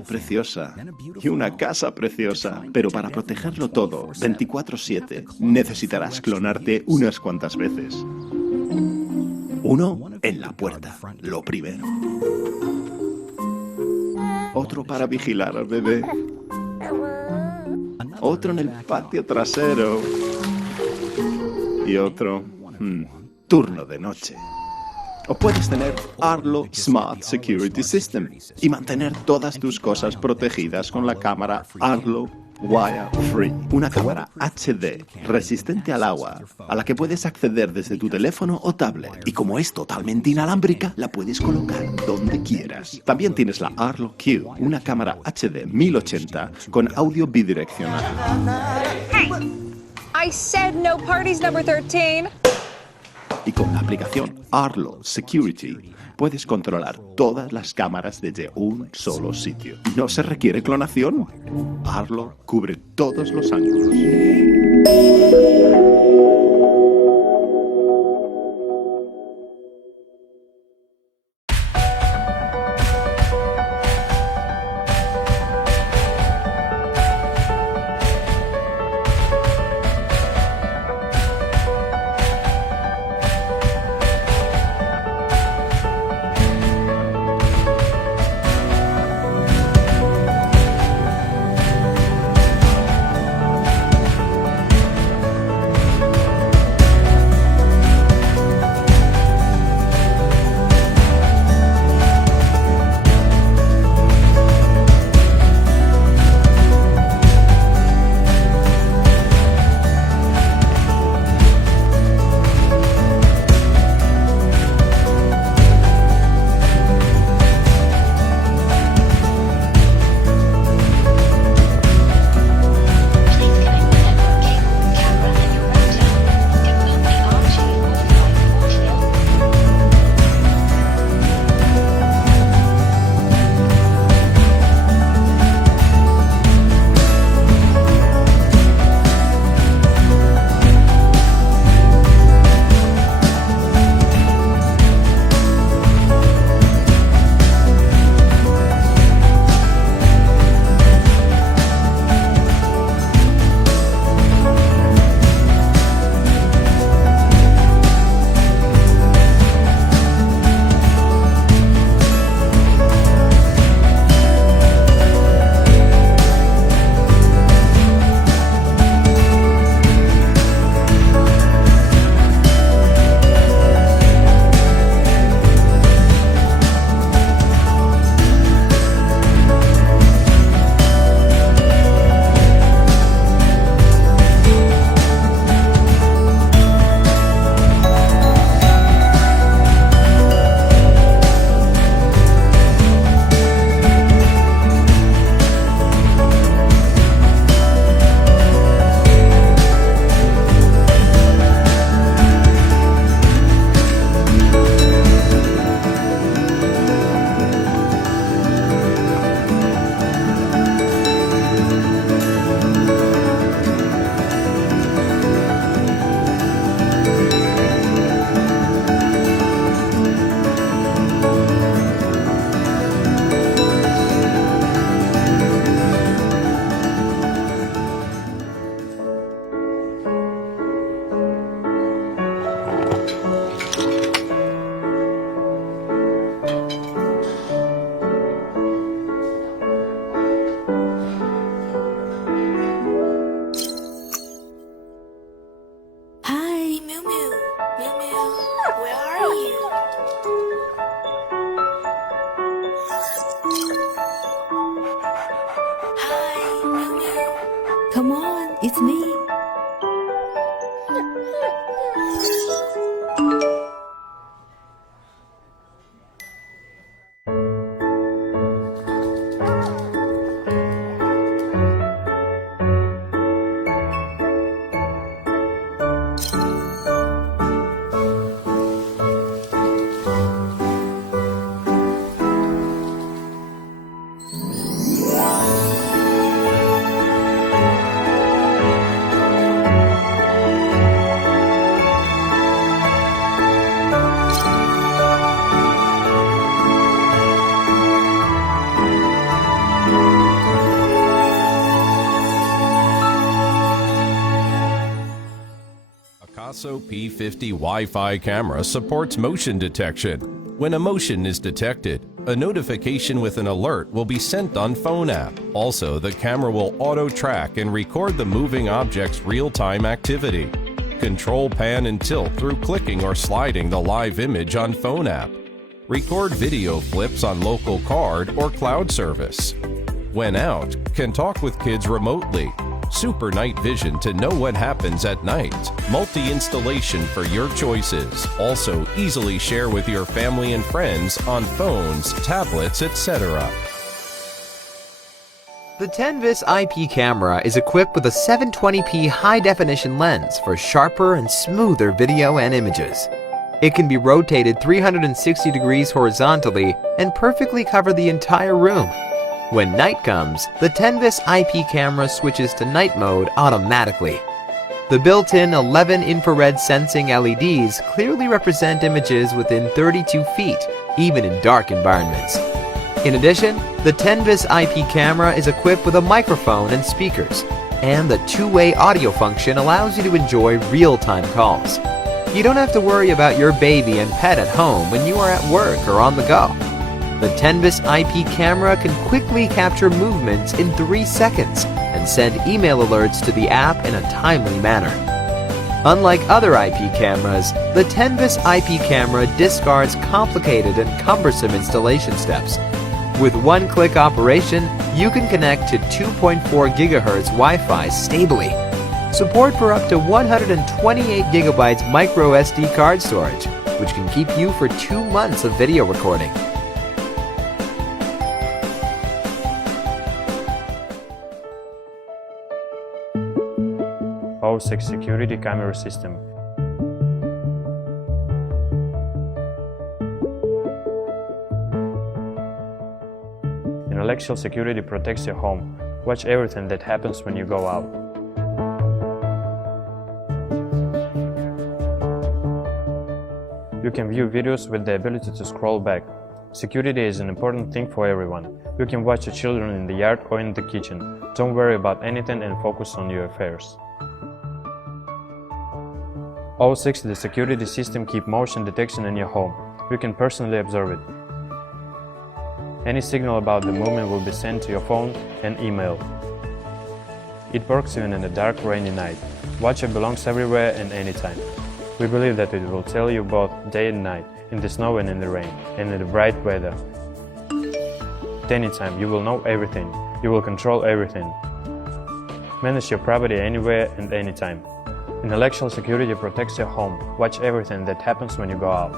familia preciosa y una casa preciosa. Pero para protegerlo todo, 24/7, necesitarás clonarte unas cuantas veces. Uno en la puerta, lo primero. Otro para vigilar al bebé. Otro en el patio trasero. Y otro, turno de noche. O puedes tener ARLO Smart Security System y mantener todas tus cosas protegidas con la cámara ARLO Wire Free. Una cámara HD resistente al agua, a la que puedes acceder desde tu teléfono o tablet. Y como es totalmente inalámbrica, la puedes colocar donde quieras. También tienes la ARLO Q, una cámara HD 1080 con audio bidireccional. Hey, I said no parties number 13. Y con la aplicación ARLO Security puedes controlar todas las cámaras desde un solo sitio. No se requiere clonación. ARLO cubre todos los ángulos. Come on, it's me. AKASO P50 Wi-Fi camera supports motion detection. When a motion is detected, a notification with an alert will be sent on phone app. Also, the camera will auto-track and record the moving object's real-time activity. Control pan and tilt through clicking or sliding the live image on phone app. Record video flips on local card or cloud service. When out, can talk with kids remotely. Super night vision to know what happens at night. Multi-installation for your choices. Also easily share with your family and friends on phones, tablets, etc. The TENVIS IP camera is equipped with a 720p high-definition lens for sharper and smoother video and images. It can be rotated 360 degrees horizontally and perfectly cover the entire room. When night comes, the TENVIS IP camera switches to night mode automatically. The built-in 11 infrared sensing LEDs clearly represent images within 32 feet, even in dark environments. In addition, the TENVIS IP camera is equipped with a microphone and speakers, and the two-way audio function allows you to enjoy real-time calls. You don't have to worry about your baby and pet at home when you are at work or on the go. The TENVIS IP camera can quickly capture movements in 3 seconds and send email alerts to the app in a timely manner. Unlike other IP cameras, the TENVIS IP camera discards complicated and cumbersome installation steps. With one-click operation, you can connect to 2.4 GHz Wi-Fi stably. Support for up to 128 GB micro SD card storage, which can keep you for 2 months of video recording. OOSSXX security camera system. Intellectual security protects your home. Watch everything that happens when you go out. You can view videos with the ability to scroll back. Security is an important thing for everyone. You can watch your children in the yard or in the kitchen. Don't worry about anything and focus on your affairs. OOSSXX, the security system, keeps motion detection in your home. You can personally observe it. Any signal about the movement will be sent to your phone and email. It works even in a dark, rainy night. Watcher belongs everywhere and anytime. We believe that it will tell you both day and night, in the snow and in the rain, and in the bright weather. At any time, you will know everything. You will control everything. Manage your property anywhere and anytime. Intellectual security protects your home. Watch everything that happens when you go out.